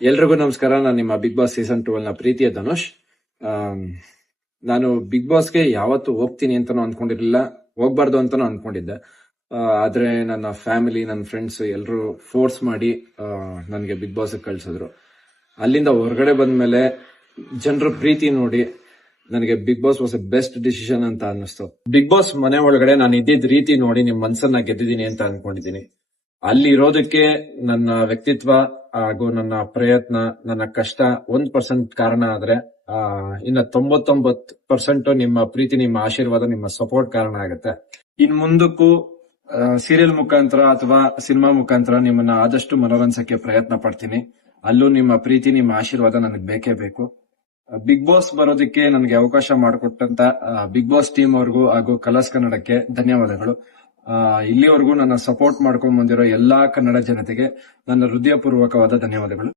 ಎಲ್ರಿಗೂ ನಮಸ್ಕಾರ. ನಾನು ನಿಮ್ಮ ಬಿಗ್ ಬಾಸ್ ಸೀಸನ್ 12 ನ ಪ್ರೀತಿಯ ಧನುಷ್. ಆಮ್, ನಾನು ಬಿಗ್ ಬಾಸ್ಗೆ ಯಾವತ್ತು ಹೋಗ್ತೀನಿ ಅಂತಾನು ಅನ್ಕೊಂಡಿರ್ಲಿಲ್ಲ, ಹೋಗ್ಬಾರ್ದು ಅಂತಾನು ಅನ್ಕೊಂಡಿದ್ದೆ. ಆದ್ರೆ ನನ್ನ ಫ್ಯಾಮಿಲಿ, ನನ್ನ ಫ್ರೆಂಡ್ಸ್ ಎಲ್ಲರೂ ಫೋರ್ಸ್ ಮಾಡಿ ನನಗೆ ಬಿಗ್ ಬಾಸ್ ಕಳ್ಸಿದ್ರು. ಅಲ್ಲಿಂದ ಹೊರಗಡೆ ಬಂದ್ಮೇಲೆ ಜನರ ಪ್ರೀತಿ ನೋಡಿ ನನಗೆ Bigg Boss was a best decision ಅಂತ ಅನ್ನಿಸ್ತು. ಬಿಗ್ ಬಾಸ್ ಮನೆ ಒಳಗಡೆ ನಾನು ಇದ್ದಿದ್ದ ರೀತಿ ನೋಡಿ ನಿಮ್ ಮನ್ಸನ್ನ ಗೆದ್ದಿದ್ದೀನಿ ಅಂತ ಅನ್ಕೊಂಡಿದ್ದೀನಿ. ಅಲ್ಲಿ ಇರೋದಕ್ಕೆ ನನ್ನ ವ್ಯಕ್ತಿತ್ವ ಹಾಗೂ ನನ್ನ ಪ್ರಯತ್ನ, ನನ್ನ ಕಷ್ಟ 1% ಕಾರಣ ಆದ್ರೆ ಇನ್ನ 99% ನಿಮ್ಮ ಪ್ರೀತಿ, ನಿಮ್ಮ ಆಶೀರ್ವಾದ, ನಿಮ್ಮ ಸಪೋರ್ಟ್ ಕಾರಣ ಆಗುತ್ತೆ. ಇನ್ ಮುಂದಕ್ಕೂ ಸೀರಿಯಲ್ ಮುಖಾಂತರ ಅಥವಾ ಸಿನಿಮಾ ಮುಖಾಂತರ ನಿಮ್ಮನ್ನ ಆದಷ್ಟು ಮನೋರಂಜಸಕ್ಕೆ ಪ್ರಯತ್ನ ಪಡ್ತೀನಿ. ಅಲ್ಲೂ ನಿಮ್ಮ ಪ್ರೀತಿ, ನಿಮ್ಮ ಆಶೀರ್ವಾದ ನನಗೆ ಬೇಕೇ ಬೇಕು. ಬಿಗ್ ಬಾಸ್ ಬರೋದಕ್ಕೆ ನನಗೆ ಅವಕಾಶ ಮಾಡಿಕೊಟ್ಟಂತ ಬಿಗ್ ಬಾಸ್ ಟೀಮ್ ಅವ್ರಿಗೂ ಹಾಗೂ ಕಲರ್ಸ್ ಕನ್ನಡಕ್ಕೆ ಧನ್ಯವಾದಗಳು. ಇಲ್ಲಿವರೆಗೂ ನನ್ನ ಸಪೋರ್ಟ್ ಮಾಡ್ಕೊಂಡು ಬಂದಿರೋ ಎಲ್ಲಾ ಕನ್ನಡ ಜನತೆಗೆ ನನ್ನ ಹೃದಯಪೂರ್ವಕವಾದ ಧನ್ಯವಾದಗಳು.